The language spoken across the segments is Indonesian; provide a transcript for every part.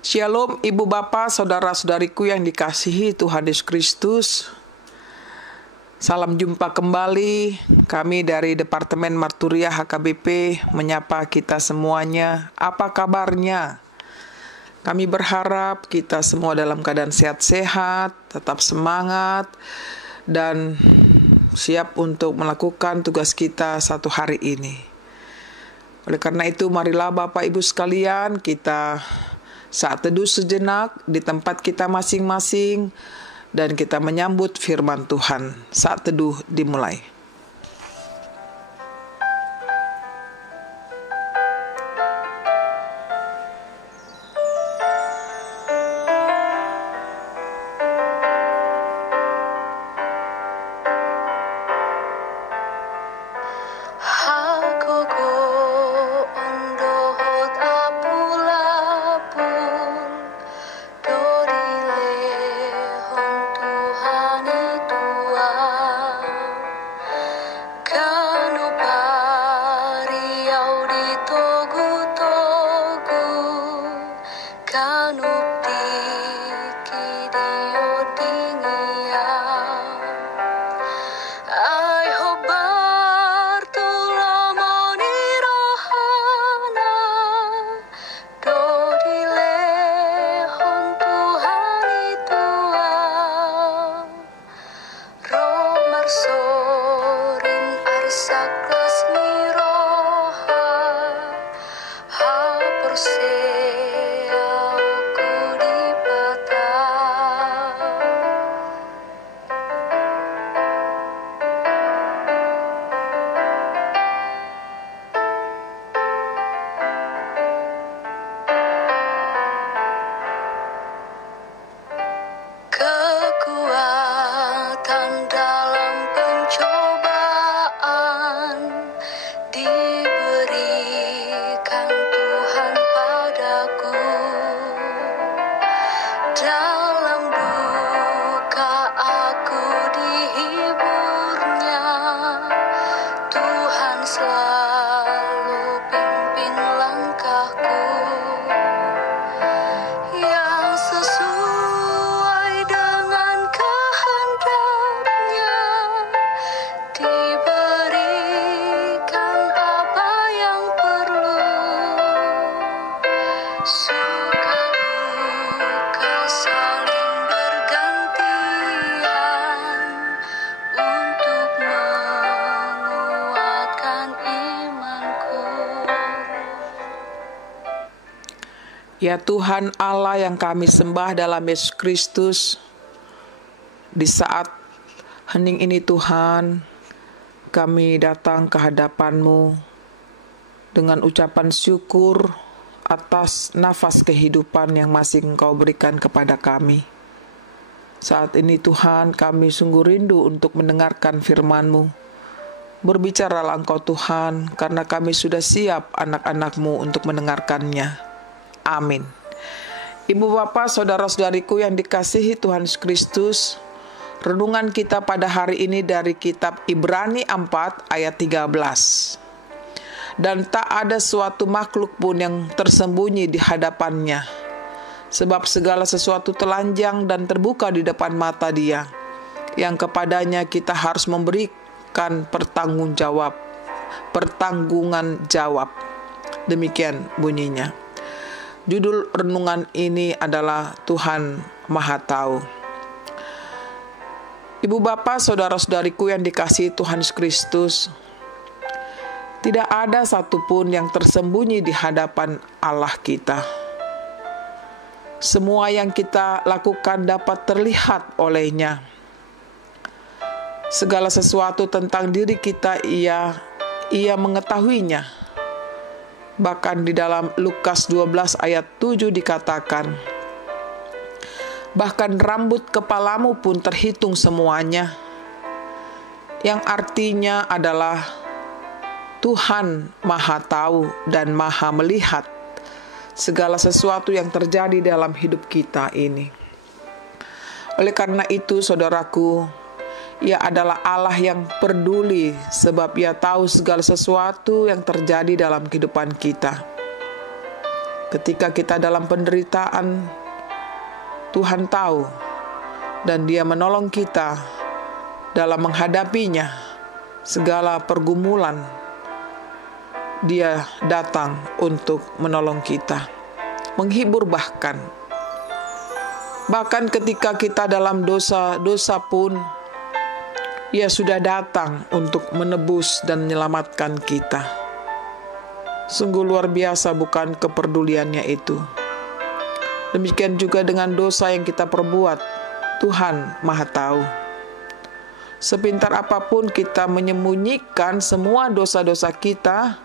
Shalom Ibu Bapak, Saudara-saudariku yang dikasihi Tuhan Yesus Kristus. Salam jumpa kembali. Kami dari Departemen Marturia HKBP menyapa kita semuanya. Apa kabarnya? Kami berharap kita semua dalam keadaan sehat-sehat, tetap semangat, dan siap untuk melakukan tugas kita satu hari ini. Oleh karena itu, marilah Bapak Ibu sekalian, kita saat teduh sejenak di tempat kita masing-masing dan kita menyambut firman Tuhan. Saat teduh dimulai. Ya Tuhan Allah yang kami sembah dalam Yesus Kristus, di saat hening ini Tuhan, kami datang ke hadapan-Mu dengan ucapan syukur atas nafas kehidupan yang masih Engkau berikan kepada kami. Saat ini Tuhan, kami sungguh rindu untuk mendengarkan firman-Mu. Berbicaralah Engkau Tuhan, karena kami sudah siap anak-anak-Mu untuk mendengarkannya. Amin. Ibu Bapak, Saudara-saudariku yang dikasihi Tuhan Yesus Kristus, renungan kita pada hari ini dari kitab Ibrani 4 ayat 13. Dan tak ada suatu makhluk pun yang tersembunyi di hadapannya, sebab segala sesuatu telanjang dan terbuka di depan mata Dia, yang kepadanya kita harus memberikan pertanggungan jawab. Demikian bunyinya. Judul renungan ini adalah Tuhan Maha Tahu. Ibu Bapak, Saudara-saudariku yang dikasihi Tuhan Yesus Kristus, tidak ada satupun yang tersembunyi di hadapan Allah kita. Semua yang kita lakukan dapat terlihat olehnya. Segala sesuatu tentang diri kita ia mengetahuinya. Bahkan di dalam Lukas 12 ayat 7 dikatakan, bahkan rambut kepalamu pun terhitung semuanya, yang artinya adalah Tuhan Maha Tahu dan Maha Melihat segala sesuatu yang terjadi dalam hidup kita ini. Oleh karena itu, saudaraku, Ia adalah Allah yang peduli sebab Ia tahu segala sesuatu yang terjadi dalam kehidupan kita. Ketika kita dalam penderitaan, Tuhan tahu dan Dia menolong kita dalam menghadapinya. Segala pergumulan, Dia datang untuk menolong kita, menghibur bahkan ketika kita dalam dosa pun, Ia sudah datang untuk menebus dan menyelamatkan kita. Sungguh luar biasa bukan kepeduliannya itu. Demikian juga dengan dosa yang kita perbuat, Tuhan Maha Tahu. Sepintar apapun kita menyembunyikan semua dosa-dosa kita,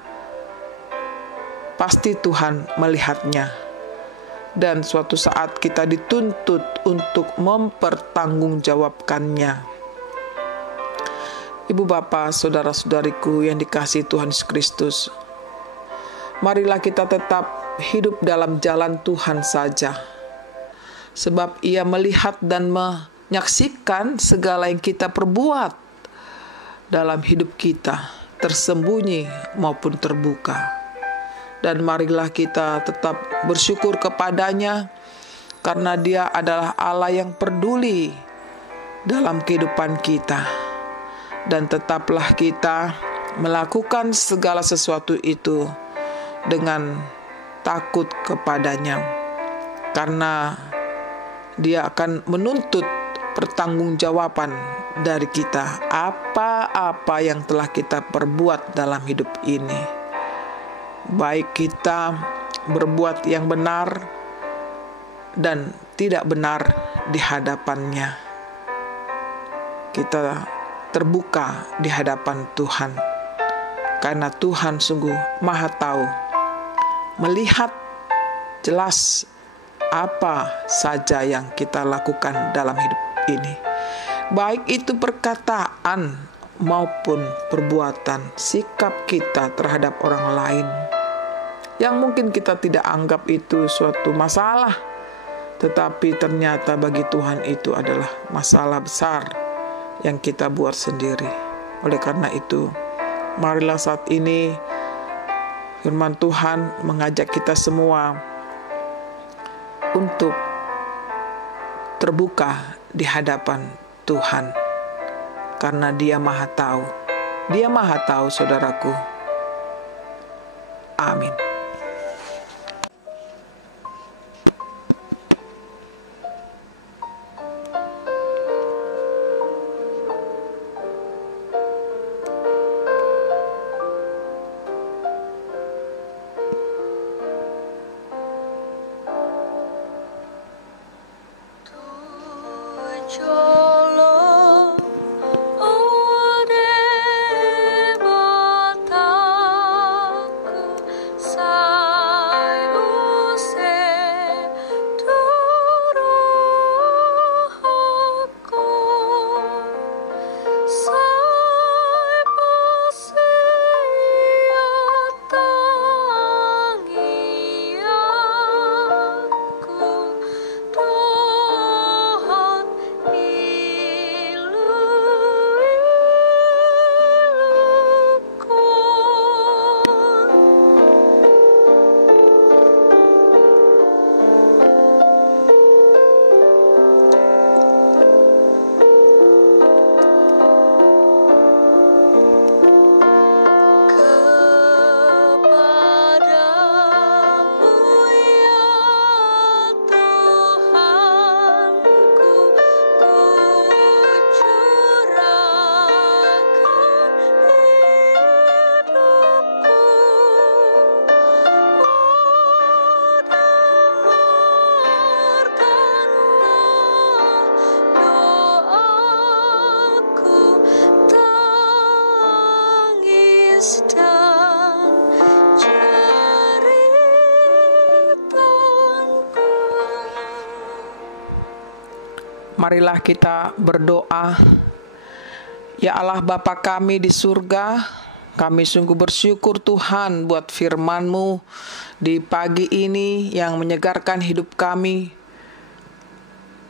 pasti Tuhan melihatnya. Dan suatu saat kita dituntut untuk mempertanggungjawabkannya. Ibu bapa, saudara-saudariku yang dikasihi Tuhan Yesus Kristus, marilah kita tetap hidup dalam jalan Tuhan saja. Sebab Ia melihat dan menyaksikan segala yang kita perbuat dalam hidup kita, tersembunyi maupun terbuka. Dan marilah kita tetap bersyukur kepada-Nya, karena Dia adalah Allah yang peduli dalam kehidupan kita. Dan tetaplah kita melakukan segala sesuatu itu dengan takut kepada-Nya, karena Dia akan menuntut pertanggungjawaban dari kita apa-apa yang telah kita perbuat dalam hidup ini. Baik kita berbuat yang benar dan tidak benar di hadapan-Nya, kita terbuka di hadapan Tuhan, karena Tuhan sungguh Maha Tahu, melihat jelas apa saja yang kita lakukan dalam hidup ini, baik itu perkataan maupun perbuatan, sikap kita terhadap orang lain, yang mungkin kita tidak anggap itu suatu masalah, tetapi ternyata bagi Tuhan itu adalah masalah besar yang kita buat sendiri. Oleh karena itu, marilah saat ini firman Tuhan mengajak kita semua untuk terbuka di hadapan Tuhan, karena Dia Maha Tahu. Dia Maha Tahu, saudaraku. Amin. Marilah kita berdoa. Ya Allah Bapa kami di surga, kami sungguh bersyukur Tuhan buat firman-Mu di pagi ini yang menyegarkan hidup kami.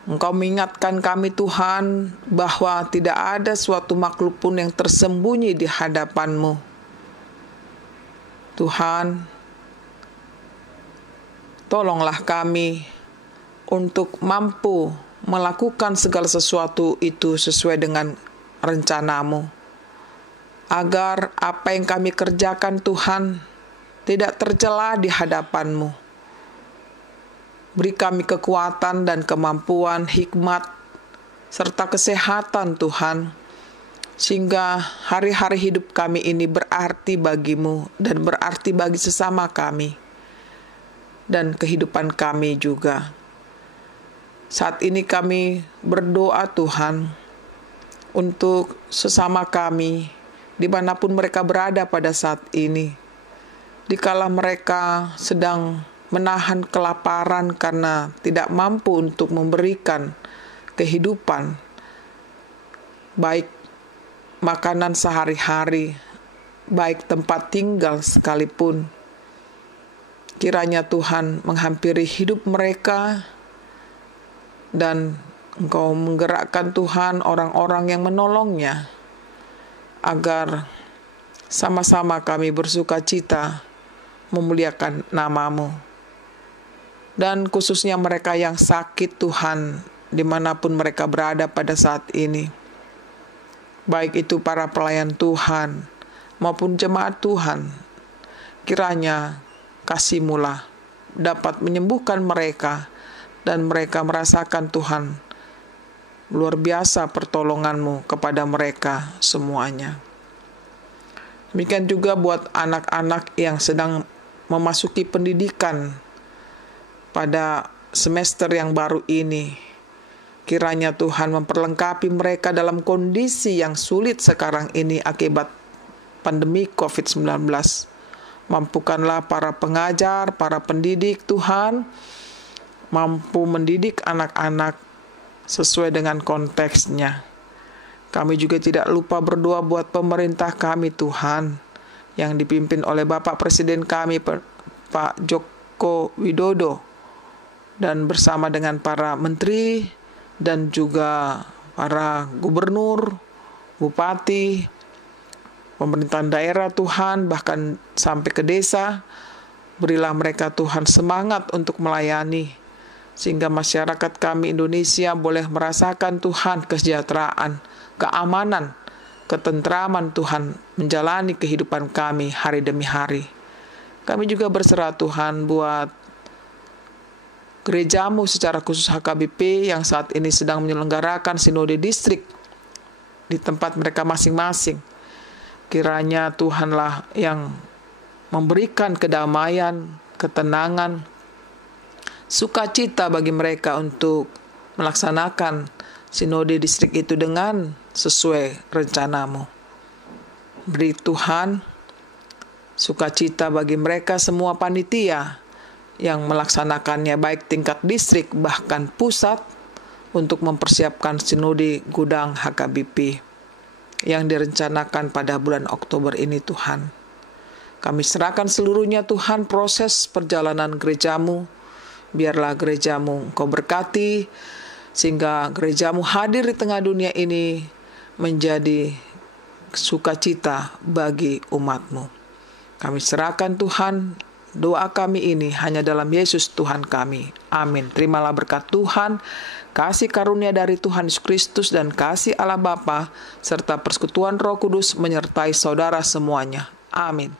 Engkau mengingatkan kami Tuhan bahwa tidak ada suatu makhluk pun yang tersembunyi di hadapan-Mu. Tuhan, Tolonglah kami untuk mampu melakukan segala sesuatu itu sesuai dengan rencana-Mu, agar apa yang kami kerjakan Tuhan tidak tercela di hadapan-Mu. Beri kami kekuatan dan kemampuan, hikmat, serta kesehatan Tuhan, sehingga hari-hari hidup kami ini berarti bagi-Mu dan berarti bagi sesama kami dan kehidupan kami juga. Saat ini kami berdoa Tuhan untuk sesama kami dimanapun mereka berada pada saat ini. Dikala mereka sedang menahan kelaparan karena tidak mampu untuk memberikan kehidupan, baik makanan sehari-hari, baik tempat tinggal sekalipun. Kiranya Tuhan menghampiri hidup mereka dan Engkau menggerakkan Tuhan orang-orang yang menolongnya, agar sama-sama kami bersuka cita memuliakan nama-Mu. Dan khususnya mereka yang sakit Tuhan, dimanapun mereka berada pada saat ini, baik itu para pelayan Tuhan maupun jemaat Tuhan, kiranya kasih-Mu lah dapat menyembuhkan mereka, dan mereka merasakan Tuhan luar biasa pertolongan-Mu kepada mereka semuanya. Demikian juga buat anak-anak yang sedang memasuki pendidikan pada semester yang baru ini. Kiranya Tuhan memperlengkapi mereka dalam kondisi yang sulit sekarang ini akibat pandemi COVID-19. Mampukanlah para pengajar, para pendidik Tuhan, mampu mendidik anak-anak sesuai dengan konteksnya. Kami juga tidak lupa berdoa buat pemerintah kami Tuhan, yang dipimpin oleh Bapak Presiden kami Pak Joko Widodo, dan bersama dengan para menteri dan juga para gubernur, bupati, pemerintahan daerah Tuhan, bahkan sampai ke desa. Berilah mereka Tuhan semangat untuk melayani, sehingga masyarakat kami Indonesia boleh merasakan Tuhan kesejahteraan, keamanan, ketentraman Tuhan menjalani kehidupan kami hari demi hari. Kami juga berserah Tuhan buat gereja-Mu secara khusus HKBP yang saat ini sedang menyelenggarakan sinode distrik di tempat mereka masing-masing. Kiranya Tuhanlah yang memberikan kedamaian, ketenangan, sukacita bagi mereka untuk melaksanakan sinode distrik itu dengan sesuai rencana-Mu. Beri Tuhan sukacita bagi mereka semua panitia yang melaksanakannya, baik tingkat distrik bahkan pusat, untuk mempersiapkan sinode gudang HKBP yang direncanakan pada bulan Oktober ini Tuhan. Kami serahkan seluruhnya Tuhan proses perjalanan gereja-Mu. Biarlah gereja-Mu Engkau berkati, sehingga gereja-Mu hadir di tengah dunia ini menjadi sukacita bagi umat-Mu. Kami serahkan Tuhan doa kami ini hanya dalam Yesus Tuhan kami. Amin. Terimalah berkat Tuhan, kasih karunia dari Tuhan Yesus Kristus, dan kasih Allah Bapa serta persekutuan Roh Kudus menyertai saudara semuanya. Amin.